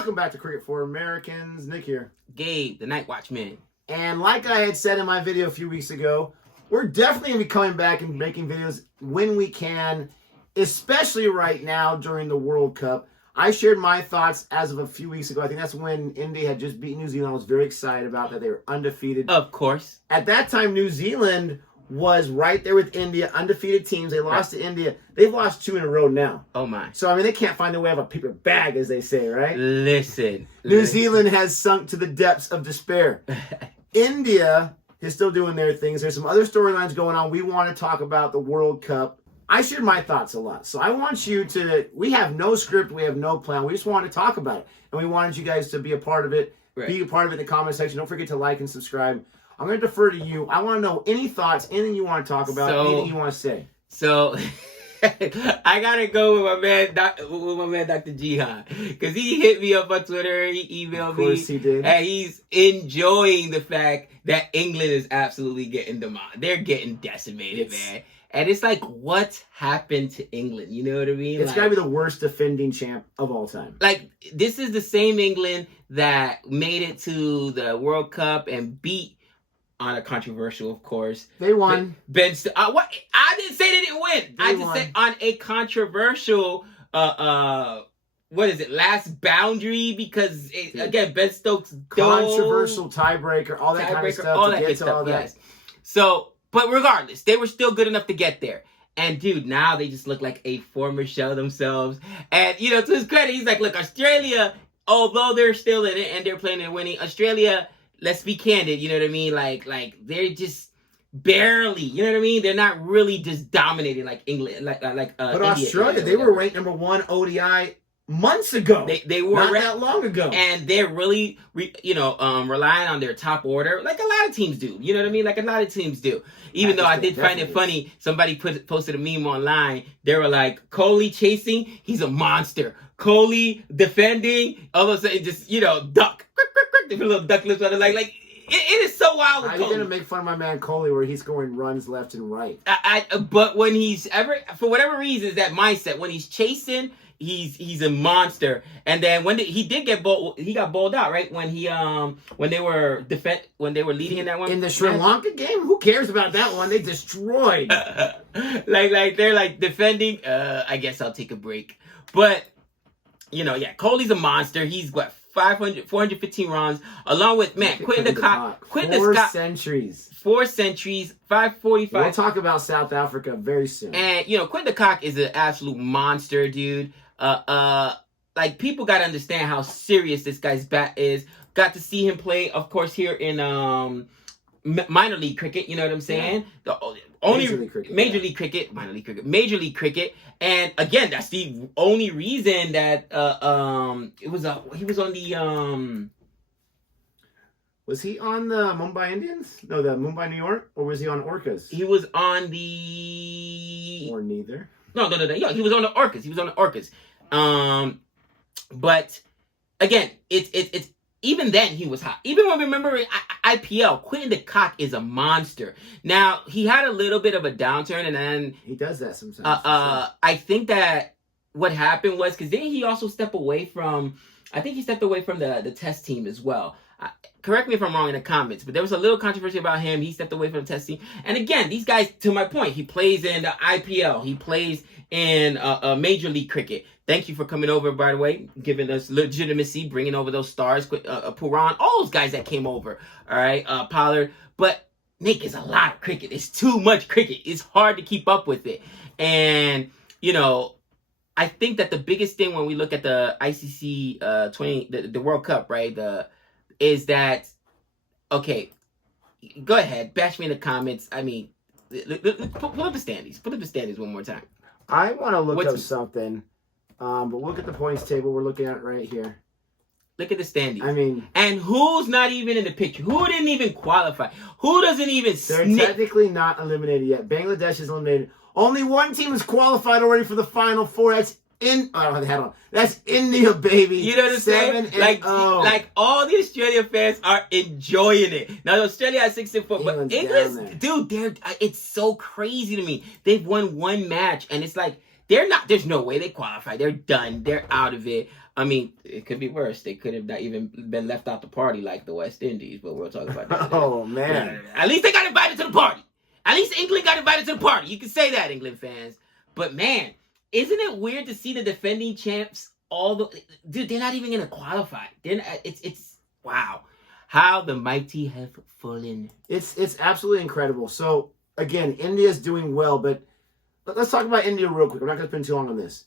Welcome back to Cricket for Americans. Nick here. Gabe, the Night Watchman. And like I had said in my video a few weeks ago, we're definitely going to be coming back and making videos when we can, especially right now during the World Cup. I shared my thoughts as of a few weeks ago. I think that's when India had just beaten New Zealand. I was very excited about that. They were undefeated. Of course. At that time, New Zealand was right there with India, undefeated teams. They lost to India. They've lost 2 in a row now. Oh, my. So, I mean, they can't find a way out of a paper bag, as they say, right? Listen. New Zealand has sunk to the depths of despair. India is still doing their things. There's some other storylines going on. We want to talk about the World Cup. I shared my thoughts a lot. So I want you to, we have no script, we have no plan. We just want to talk about it. And we wanted you guys to be a part of it. Right. Be a part of it in the comment section. Don't forget to like and subscribe. I'm going to defer to you. I want to know any thoughts, anything you want to talk about, anything you want to say. So, I got to go with my man, Dr. Jihan. Because he hit me up on Twitter. He emailed me. Of course he did. And he's enjoying the fact that England is absolutely getting demolished. They're getting decimated, man. And it's like, what's happened to England? You know what I mean? It's got to be the worst defending champ of all time. Like, this is the same England that made it to the World Cup and beat, on a controversial, of course. They won. What? I didn't say they didn't win. I just said on a controversial, what is it? Last boundary, because again, Ben Stokes controversial tiebreaker, all that kind of stuff to get to all that. Yes. So, but regardless, they were still good enough to get there. And dude, now they just look like a former shell themselves. And to his credit, he's like, look, Australia, although they're still in it and they're playing and winning, Australia, let's be candid, you know what I mean? Like they're just barely, you know what I mean? They're not really just dominating like England, but India, Australia, they were ranked number 1 ODI months ago. They were not that long ago, and they're really, relying on their top order, like a lot of teams do. You know what I mean? Like a lot of teams do. Even though I did find it funny, somebody posted a meme online. They were like, Kohli chasing, he's a monster. Kohli defending, all of a sudden just duck. The little duck lips on it, like it is so wild. How are you gonna make fun of my man Kohli where he's scoring runs left and right? But when he's for whatever reason, that mindset when he's chasing, he's a monster. And then when he did get bowled, he got bowled out, right? When when they were leading in that one in the Sri Lanka game. Who cares about that one? They destroyed. like they're like defending. I guess I'll take a break. But Kohli's a monster. He's what? 415 runs, along with Quentin the Cock. 4 centuries. 4 centuries, 545. We'll talk about South Africa very soon. And Quentin the Cock is an absolute monster, dude. Like people gotta understand how serious this guy's bat is. Got to see him play, of course, here in minor league cricket. You know what I'm saying? Yeah. Major league cricket. And again, that's the only reason that he was on the Was he on the Mumbai Indians? No, the Mumbai New York, or was he on Orcas? He was on the or neither. No. Yeah, he was on the Orcas. But again, it's even then he was hot. Even when remembering IPL, Quentin de Kock is a monster. Now he had a little bit of a downturn, and then he does that sometimes. I think that what happened was because then he also stepped away from. I think he stepped away from the Test team as well. Correct me if I'm wrong in the comments, but there was a little controversy about him. He stepped away from the Test team, and again, these guys. To my point, he plays in the IPL. He plays in Major League Cricket. Thank you for coming over, by the way, giving us legitimacy, bringing over those stars, Puran, all those guys that came over, all right, Pollard. But, Nick, it's a lot of cricket. It's too much cricket. It's hard to keep up with it. And, I think that the biggest thing when we look at the ICC the World Cup, right, is that, okay, go ahead, bash me in the comments. I mean, pull up the standings. Pull up the standings one more time. I want to look up something. But look at the points table. We're looking at it right here. Look at the standings. I mean, and who's not even in the picture? Who didn't even qualify? Who doesn't even They're technically not eliminated yet. Bangladesh is eliminated. Only one team is qualified already for the Final Four. That's That's India, baby. You know what I'm saying? Like all the Australia fans are enjoying it. Now Australia has 6-4, but England, dude, it's so crazy to me. They've won one match, and it's like there's no way they qualify. They're done. They're out of it. I mean, it could be worse. They could have not even been left out the party like the West Indies, but we'll talk about that. Oh, man. At least they got invited to the party. At least England got invited to the party. You can say that, England fans. But, man, isn't it weird to see the defending champs dude, they're not even going to qualify. It's wow. How the mighty have fallen. It's absolutely incredible. So, again, India's doing well, but let's talk about India real quick. I'm not going to spend too long on this.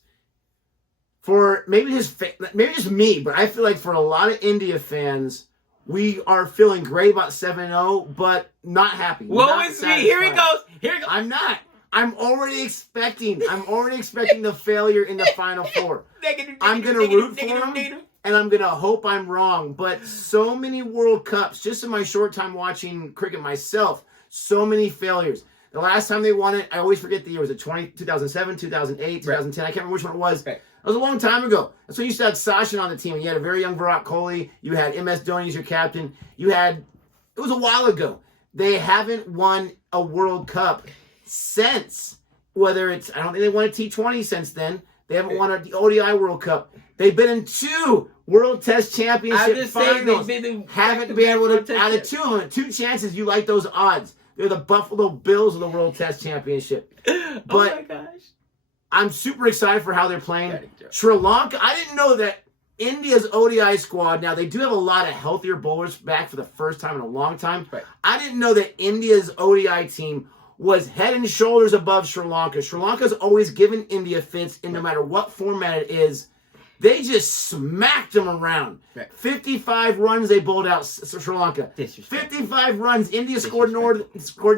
For maybe just me, but I feel like for a lot of India fans, we are feeling great about 7-0, but not happy. Woe is me. Here he goes. I'm not. I'm already expecting the failure in the Final Four. I'm going to root for them, and I'm going to hope I'm wrong. But so many World Cups, just in my short time watching cricket myself, so many failures. The last time they won it, I always forget the year. Was it 2007, 2008, 2010? I can't remember which one it was. Right. It was a long time ago. That's when you used to have Sachin on the team. You had a very young Virat Kohli. You had MS Dhoni as your captain. It was a while ago. They haven't won a World Cup since. Whether it's, I don't think they won a T20 since then. They haven't won an ODI World Cup. They've been in 2 World Test Championship finals. Haven't been able to, out of 2 chances, you like those odds. They're the Buffalo Bills of the World Test Championship. But oh my gosh. I'm super excited for how they're playing. Sri Lanka, I didn't know that India's ODI squad, now they do have a lot of healthier bowlers back for the first time in a long time. Right. I didn't know that India's ODI team was head and shoulders above Sri Lanka. Sri Lanka's always given India fits in no matter what format it is. They just smacked them around. Right. 55 runs they bowled out Sri Lanka. 55 runs. India scored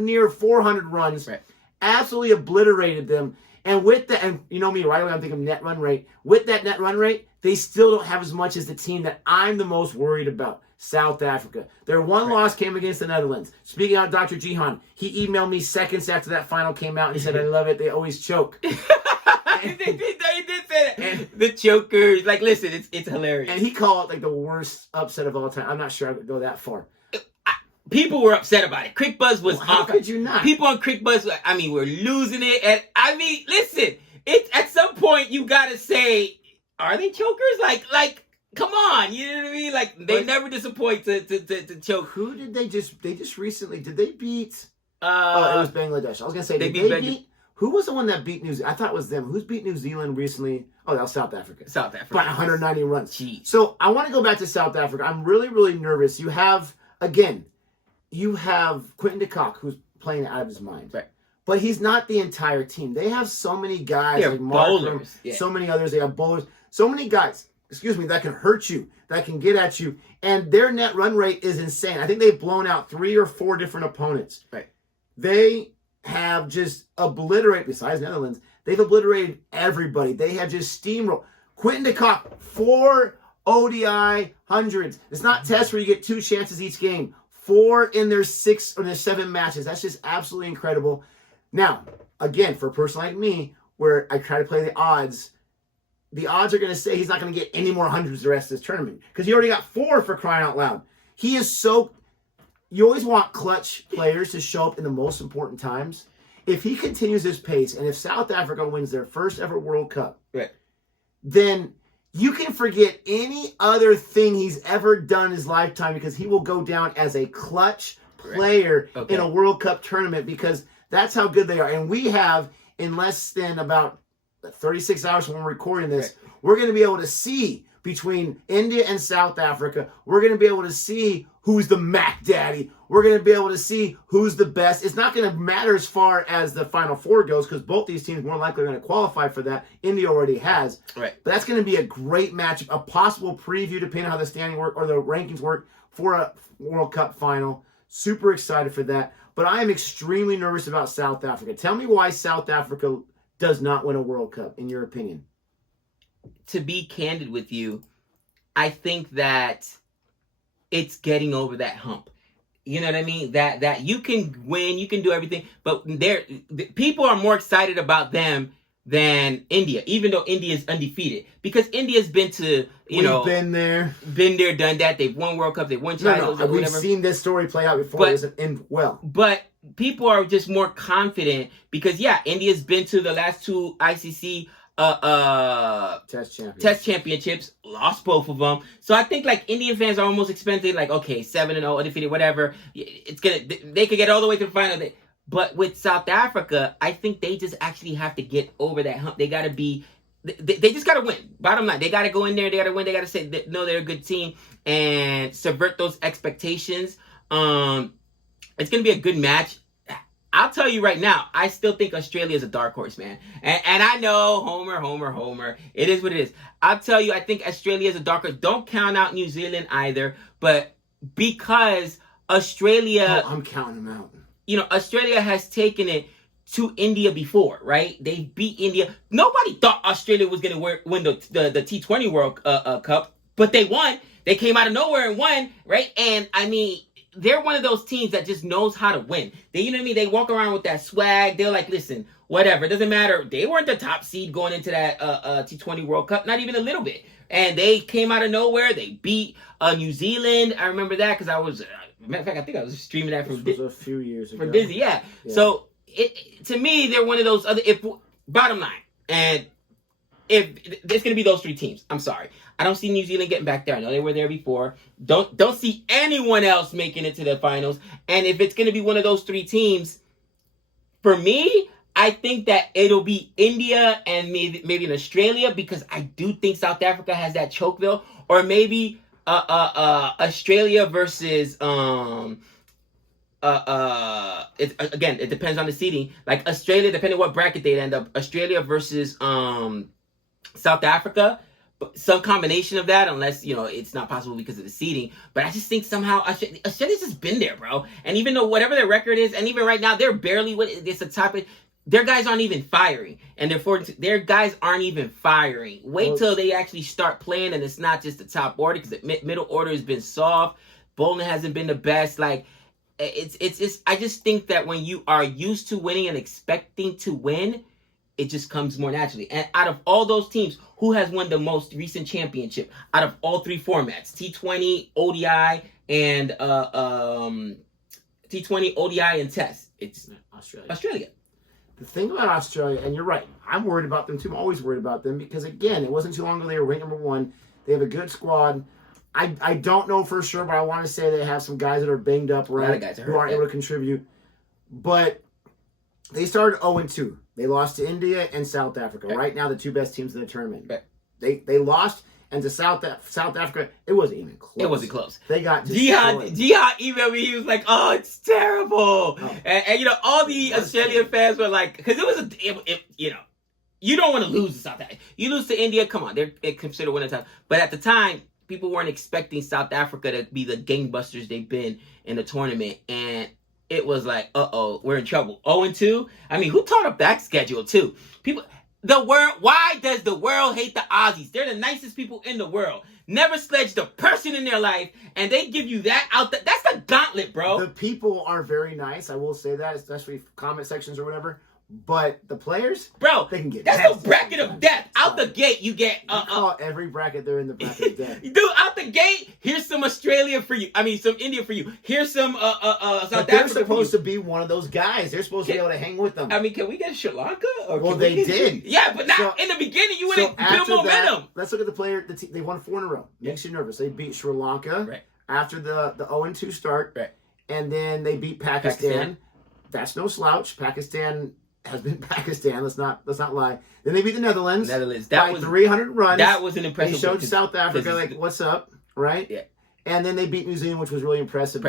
near 400 runs. Right. Absolutely obliterated them. And with that, and you know me, right away I'm thinking net run rate. With that net run rate, they still don't have as much as the team that I'm the most worried about, South Africa. Their one loss came against the Netherlands. Speaking out, Dr. Jihan, he emailed me seconds after that final came out, and he said, I love it, they always choke. He did say that. And the chokers. Like, listen, it's hilarious. And he called it like the worst upset of all time. I'm not sure I would go that far. People were upset about it. Crick Buzz was how could you not? People on Crick Buzz, I mean, were losing it. And I mean, listen, it's at some point you gotta say, are they chokers? Like, come on, you know what I mean? Like, they never disappoint to choke. Who did they just recently, did they beat? It was Bangladesh. I was gonna say, did they beat? Who was the one that beat New Zealand? I thought it was them. Who's beat New Zealand recently? Oh, that was South Africa. South Africa. By 190 runs. Jeez. So I want to go back to South Africa. I'm really, really nervous. You have Quinton de Kock, who's playing out of his mind. Right. But he's not the entire team. They have so many guys like Markram, so many others. They have bowlers. So many guys, that can hurt you, that can get at you. And their net run rate is insane. I think they've blown out 3 or 4 different opponents. Right. They have just obliterated, besides Netherlands, they've obliterated everybody. They have just steamrolled. Quinton de Kock, 4 ODI hundreds. It's not tests where you get 2 chances each game. 4 in their 6 or their 7 matches. That's just absolutely incredible. Now, again, for a person like me, where I try to play the odds are going to say he's not going to get any more hundreds the rest of this tournament. Because he already got 4 for crying out loud. He is so... You always want clutch players to show up in the most important times. If he continues this pace, and if South Africa wins their first ever World Cup, then you can forget any other thing he's ever done in his lifetime because he will go down as a clutch player in a World Cup tournament because that's how good they are. And we have, in less than about 36 hours when we're recording this, we're going to be able to see between India and South Africa. We're going to be able to see who's the Mac Daddy. We're going to be able to see who's the best. It's not going to matter as far as the Final Four goes because both these teams more likely are going to qualify for that. India already has. Right. But that's going to be a great matchup, a possible preview depending on how the standing work or the rankings work for a World Cup final. Super excited for that. But I am extremely nervous about South Africa. Tell me why South Africa does not win a World Cup, in your opinion. To be candid with you, I think that it's getting over that hump. You know what I mean? That you can win, you can do everything, but people are more excited about them than India, even though India is undefeated. Because India's been to, We've been there, done that. They've won World Cup, they've won titles. No, we've seen this story play out before. It doesn't end well. But people are just more confident because, India's been to the last 2 ICC Test championships, lost both of them. So I think like Indian fans are almost expecting like, okay, 7-0, undefeated, whatever. They could get all the way to the final. But with South Africa, I think they just actually have to get over that hump. They got to be. They just got to win. Bottom line, they got to go in there. They got to win. They got to say that, no, they're a good team and subvert those expectations. It's gonna be a good match. I'll tell you right now, I still think Australia is a dark horse, man. And I know, Homer. It is what it is. I'll tell you, I think Australia is a dark horse. Don't count out New Zealand either. But because Australia... I'm counting them out. You know, Australia has taken it to India before, right? They beat India. Nobody thought Australia was going to win the T20 World Cup, but they won. They came out of nowhere and won, right? And, I mean... They're one of those teams that just knows how to win. You know what I mean? They walk around with that swag. They're like, listen, whatever. It doesn't matter. They weren't the top seed going into that T20 World Cup. Not even a little bit. And they came out of nowhere. They beat New Zealand. I remember that because I was... matter of fact, I think I was streaming that from... This was a few years ago. From Disney, yeah. So, to me, they're one of those other... Bottom line, and if it's going to be those three teams. I'm sorry. I don't see New Zealand getting back there. I know they were there before. Don't see anyone else making it to the finals. And if it's going to be one of those three teams, for me, I think that it'll be India and maybe in Australia because I do think South Africa has that chokeville. Or maybe Australia versus it depends on the seeding. Like Australia, depending on what bracket they end up. Australia versus South Africa. Some combination of that, unless, you know, it's not possible because of the seeding. But I just think somehow Australia's just been there, bro. And even though whatever their record is, and even right now, they're barely it's a top. Their guys aren't even firing. And their guys aren't even firing. Wait till they actually start playing, and it's not just the top order, because the middle order has been soft. Bowling hasn't been the best. Like, it's I just think that when you are used to winning and expecting to win, it just comes more naturally. And out of all those teams, who has won the most recent championship out of all three formats? T20, ODI, and T20, ODI, and Test. It's Australia. The thing about Australia, and you're right, I'm worried about them too. I'm always worried about them because, again, it wasn't too long ago they were ranked number 1. They have a good squad. I don't know for sure, but I want to say they have some guys that are banged up, right? A lot of guys are hurt, who aren't able to contribute. But they started 0-2. They lost to India and South Africa. Right now, the two best teams in the tournament. They lost, and to South Africa, it wasn't even close. It wasn't close. They got Jihad emailed me. He was like, "Oh, it's terrible." Oh. And you know, all the Australian fans were like, because it was you know, you don't want to lose to South Africa. You lose to India, come on, they're considered winning time. But at the time, people weren't expecting South Africa to be the gangbusters they've been in the tournament, and it was like, we're in trouble. 0-2. I mean, who taught up that schedule too? Why does the world hate the Aussies? They're the nicest people in the world. Never sledged a person in their life, and they give you that out. That's the gauntlet, bro. The people are very nice. I will say that, especially comment sections or whatever. But the players, bro, they can get that's the bracket of death. Out the gate, you get call every bracket they're in the bracket of death. Dude, out the gate, here's some Australia for you. I mean, some India for you. Here's some South Africa. They're supposed to be one of those guys. They're supposed to be able to hang with them. I mean, can we get Sri Lanka? Well, they did. Yeah, but not in the beginning. You wouldn't build momentum. Let's look at the player. They won 4 in a row. Makes you nervous. They beat Sri Lanka after the 0-2 start, and then they beat Pakistan. That's no slouch. Pakistan has been Pakistan. Let's not lie. Then they beat the Netherlands. That was 300 runs. That was an impressive. They showed South Africa like, what's up, right? Yeah. And then they beat New Zealand, which was really impressive.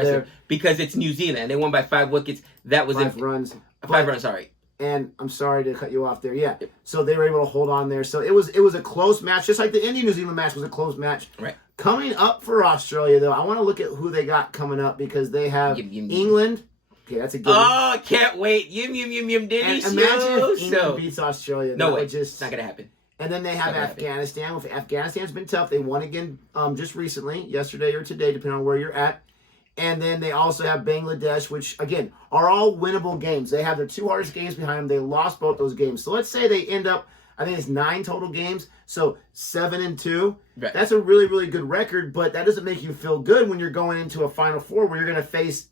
Because it's New Zealand. They won by 5 wickets. That was 5 runs. 5 runs. Sorry. And I'm sorry to cut you off there. Yeah. So they were able to hold on there. So it was a close match, just like the India New Zealand match was a close match. Right. Coming up for Australia, though, I want to look at who they got coming up because they have England. Okay, that's a good one. Oh, can't wait. Yum. Imagine if England beats Australia. No way. It's not going to happen. And then they have Afghanistan. Well, Afghanistan's been tough. They won again just recently, yesterday or today, depending on where you're at. And then they also have Bangladesh, which, again, are all winnable games. They have their 2 hardest games behind them. They lost both those games. So let's say they end up, I think it's 9 total games, so 7-2. Right. That's a really, really good record, but that doesn't make you feel good when you're going into a Final Four where you're going to face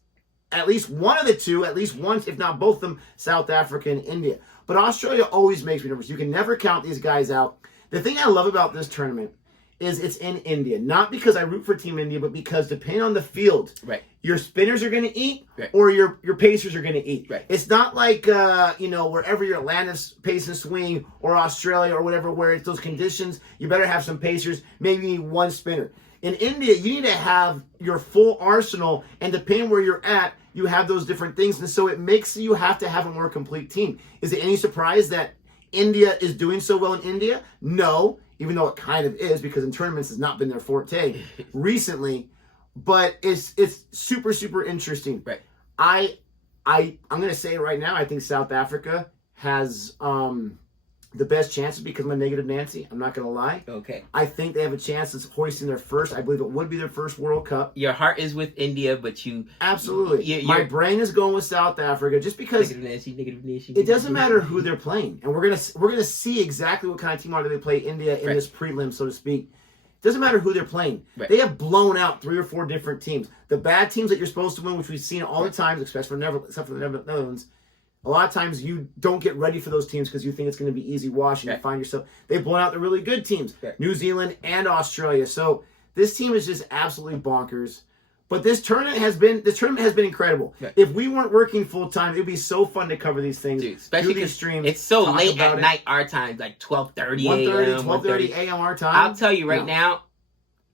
at least one of the two, at least once, if not both of them, South Africa and India. But Australia always makes me nervous. You can never count these guys out. The thing I love about this tournament is it's in India. Not because I root for Team India, but because depending on the field, right, your spinners are going to eat, right, or your pacers are going to eat. Right. It's not like, wherever your Atlanta's pace and swing or Australia or whatever, where it's those conditions, you better have some pacers, maybe one spinner. In India, you need to have your full arsenal, and depending where you're at, you have those different things. And so it makes you have to have a more complete team. Is it any surprise that India is doing so well in India? No, even though it kind of is, because in tournaments has not been their forte recently. But it's super, super interesting. Right. I'm going to say it right now. I think South Africa has the best chances because of my negative Nancy. I'm not going to lie. Okay. I think they have a chance of hoisting their first. I believe it would be their first World Cup. Your heart is with India, but you... Absolutely. My brain is going with South Africa just because negative Nancy. It doesn't matter who they're playing. And we're gonna see exactly what kind of team are they play India in this prelim, so to speak. Doesn't matter who they're playing. Right. They have blown out 3 or 4 different teams. The bad teams that you're supposed to win, which we've seen all the time, except for the Netherlands, a lot of times you don't get ready for those teams because you think it's going to be easy wash, and you find yourself... They've blown out the really good teams, New Zealand and Australia. So this team is just absolutely bonkers. But this tournament has been incredible. Right. If we weren't working full time, it'd be so fun to cover these things. Dude, especially because it's so late at night our time, like 12:30 a.m. 12:30 a.m. our time. I'll tell you right now,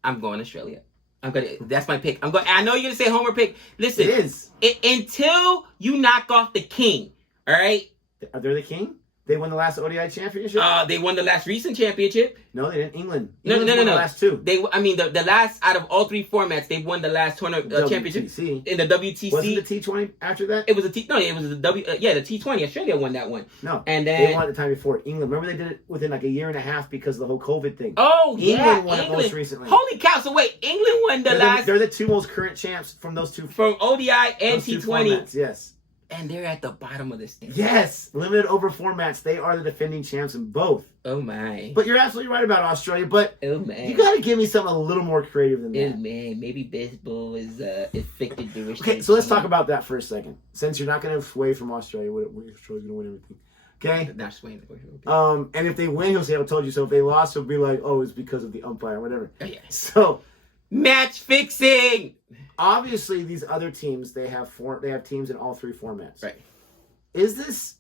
I'm going to Australia. That's my pick. I know you're gonna say Homer pick. Listen, it is until you knock off the king. All right. Are they the king? They won the last ODI championship? They won the last recent championship. No, they didn't. England no. won the last 2. The last out of all 3 formats, they won the last tournament championship in the WTC. Wasn't the T20 after that? It was the T20. Australia won that one. No, and then they won it the time before. England. Remember they did it within like a year and a half because of the whole COVID thing. Oh, England won it most recently. Holy cow! So wait, England won the last. They're the 2 most current champs from those 2 from ODI and T20. Yes. And they're at the bottom of the standings. Yes, limited over formats. They are the defending champs in both. Oh my! But you're absolutely right about Australia. But oh man, you got to give me something a little more creative than that. Oh man, maybe baseball is affected the Okay, so let's talk about that for a second. Since you're not going to sway from Australia, Australia's going to win everything. Okay. Not swaying. And if they win, he'll say, "I told you so." If they lost, he'll be like, "Oh, it's because of the umpire, or whatever." Oh yeah. So match fixing. Obviously, these other teams they have teams in all 3 formats. Right. Is this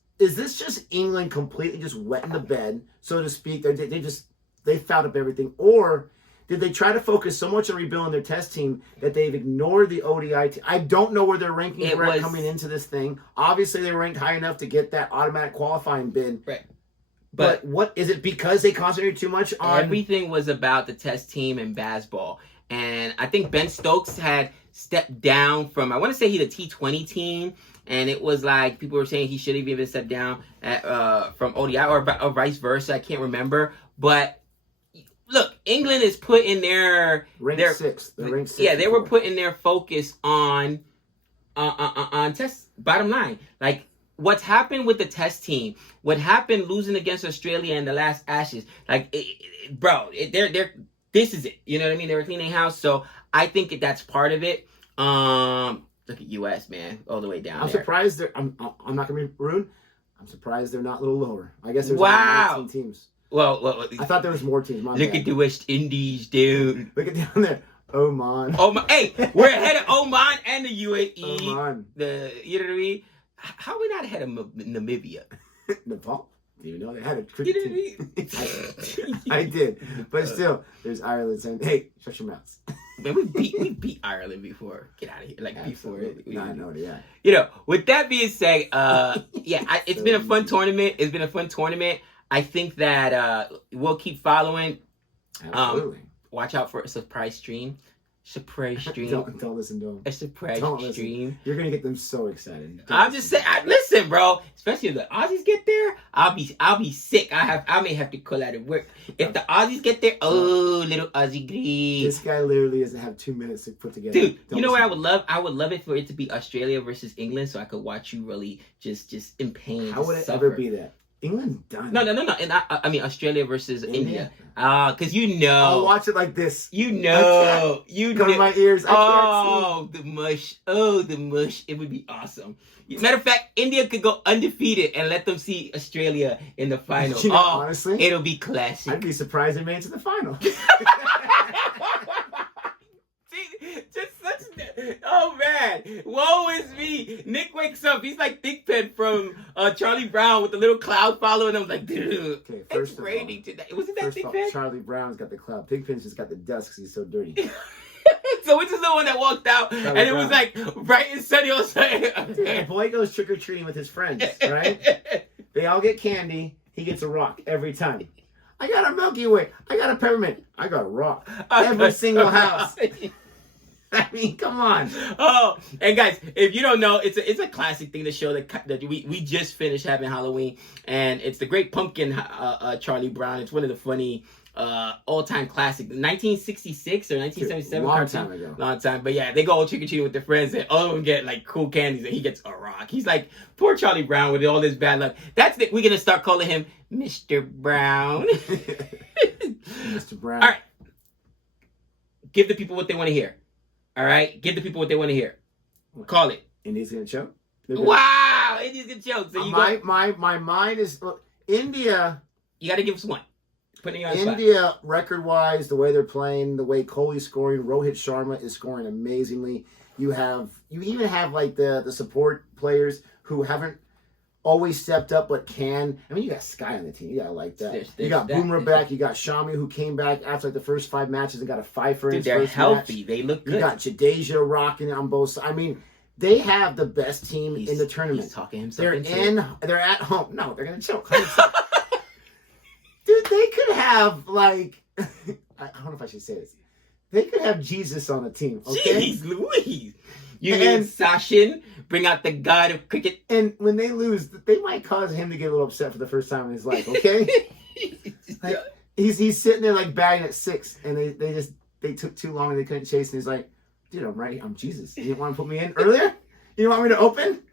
just England completely just wetting the bed, so to speak? They fouled up everything, or did they try to focus so much on rebuilding their test team that they've ignored the ODI team? I don't know where their rankings were coming into this thing. Obviously, they were ranked high enough to get that automatic qualifying bid. Right. But what is it because they concentrated too much on everything was about the test team and baseball, and I think Ben Stokes had stepped down from I want to say he's a T20 team. And it was like people were saying he should have even stepped down from ODI or vice versa. I can't remember. But look, England is putting their ranked 6. They're ranked 6. Yeah, they were putting their focus on test. Bottom line, like what's happened with the test team, what happened losing against Australia in the last Ashes, like they're this is it. You know what I mean? They were cleaning house, so I think that's part of it. Look at U.S., man, all the way down. I'm surprised they're. I'm not gonna be rude. I'm surprised they're not a little lower. I guess there's 19 teams. Well, I thought there was more teams. Look at the West Indies, dude. Look at down there, Oman. Hey, we're ahead of Oman and the UAE. Oman. You know what I mean? How are we not ahead of Namibia? Nepal. Didn't even know they had a cricket team. I did, but still, there's Ireland saying, "Hey, shut your mouths." Man, we beat Ireland before. Get out of here! Like absolutely. Before. I know, yeah. You know, with that being said, it's been a fun tournament. It's been a fun tournament. I think that we'll keep following. Absolutely. Watch out for a surprise stream. Surprise stream. Don't listen to them. A surprise stream. You're gonna get them so excited. I'm just saying. Listen, bro. Especially if the Aussies get there, I'll be sick. I may have to call out of work if the Aussies get there. Oh, little Aussie grease. This guy literally doesn't have 2 minutes to put together. Dude, you know what I would love? I would love it for it to be Australia versus England, so I could watch you really just in pain. How would it ever be that? England's done. No. And I mean Australia versus India. Because you know. I'll watch it like this. You know. Cover my ears. I can't see. The mush. Oh, the mush. It would be awesome. Matter of fact, India could go undefeated and let them see Australia in the final. You know, honestly, it'll be classic. I'd be surprised they made it to the final. Oh man, woe is me. Nick wakes up. He's like Thick Pen from Charlie Brown with the little cloud following him. Like, dude, okay, it's raining today. Wasn't that Thick Pen? Charlie Brown's got the cloud. Pigpen's just got the dust because he's so dirty. So which is the one that walked out and it was like bright and sunny? I was like, the boy goes trick or treating with his friends, right? They all get candy. He gets a rock every time. I got a Milky Way. I got a peppermint. I got a rock. Every single house. I mean, come on. Oh, and guys, if you don't know, it's a classic thing to show that we just finished having Halloween, and it's the Great Pumpkin, Charlie Brown. It's one of the funny all-time classic, 1966 or 1977. Long time ago. Long time, but yeah, they go all trick-or-treating with their friends, and all of them get like cool candies, and he gets a rock. He's like, poor Charlie Brown with all this bad luck. We're gonna start calling him Mr. Brown. Mr. Brown. All right, give the people what they want to hear. All right, give the people what they want to hear. Call it. India's gonna choke. Wow, India's gonna choke. So my mind is India. You got to give us one. Putting you on India, record-wise, the way they're playing, the way Kohli's scoring, Rohit Sharma is scoring amazingly. You even have like the support players who haven't always stepped up but can. I mean, you got Sky on the team. You gotta like that. You got Boomer back. You got Shami who came back after like the first 5 matches and got a 5 for his they're first healthy. match. They look good. You got Jadeja rocking on both sides. I mean, they have the best team in the tournament. He's talking himself They're at home. No, they're gonna choke. Dude, they could have like I don't know if I should say this. They could have Jesus on the team. Okay? Jeez Louise. You mean Sachin, bring out the god of cricket. And when they lose, they might cause him to get a little upset for the first time in his life, okay? Like, he's sitting there like batting at 6, and they took too long and they couldn't chase, and he's like, dude, I'm right. I'm Jesus. You didn't want to put me in earlier? You didn't want me to open?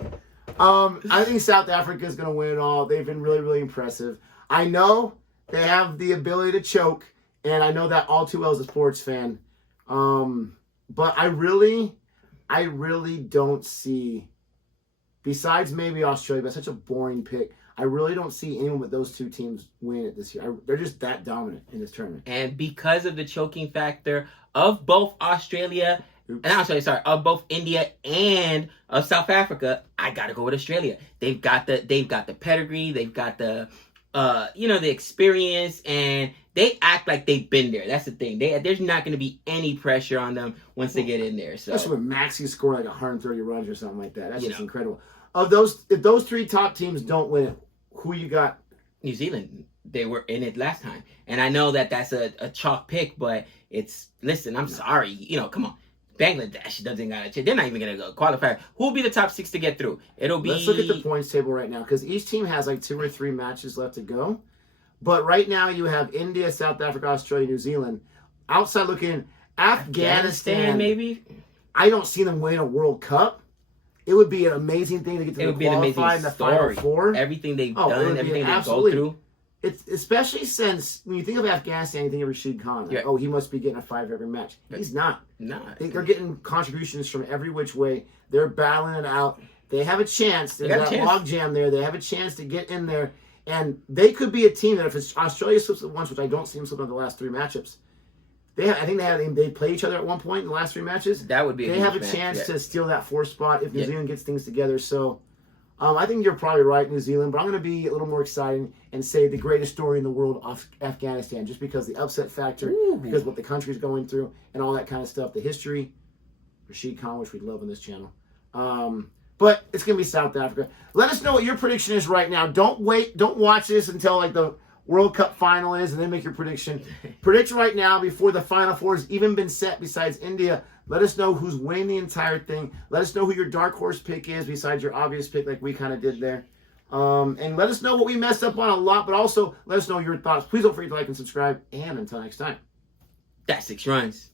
I think South Africa is going to win it all. They've been really, really impressive. I know they have the ability to choke, and I know that all too well as a sports fan. But I really don't see, besides maybe Australia, but such a boring pick, I really don't see anyone but those 2 teams win it this year. They're just that dominant in this tournament. And because of the choking factor of both Australia, of both India and of South Africa, I gotta go with Australia. They've got the pedigree, they've got the the experience, and they act like they've been there. That's the thing. There's not going to be any pressure on them once they get in there. So especially when Maxey scored like 130 runs or something like that. That's just incredible. Of those, if those 3 top teams don't win it, who you got? New Zealand. They were in it last time, and I know that that's a chalk pick, but listen. I'm sorry. Come on. Bangladesh doesn't got a chance. They're not even going to go qualify. Who will be the top 6 to get through? It'll be. Let's look at the points table right now, because each team has like 2 or 3 matches left to go. But right now you have India, South Africa, Australia, New Zealand. Outside looking, Afghanistan maybe. I don't see them winning a World Cup. It would be an amazing thing to get to qualify in the Final Four. Everything they've done, everything they go through. It's especially since when you think of Afghanistan, you think of Rashid Khan. Like, he must be getting a 5 every match. He's not. No, they're getting contributions from every which way. They're battling it out. They have a chance. There's that log jam there. They have a chance to get in there, and they could be a team that if Australia slips at once, which I don't see them slipping in the last 3 matchups. They play each other at one point in the last 3 matches. That would be. They have a chance to steal that 4th spot if New Zealand gets things together. So. I think you're probably right, New Zealand, but I'm going to be a little more exciting and say the greatest story in the world of Afghanistan, just because the upset factor, because what the country's going through, and all that kind of stuff, the history, Rashid Khan, which we love on this channel. But it's going to be South Africa. Let us know what your prediction is right now. Don't watch this until like the World Cup final is, and then make your prediction. Predict right now before the Final Four has even been set besides India. Let us know who's winning the entire thing. Let us know who your dark horse pick is besides your obvious pick like we kind of did there. And let us know what we messed up on a lot, but also let us know your thoughts. Please don't forget to like and subscribe. And until next time. That's 6 runs.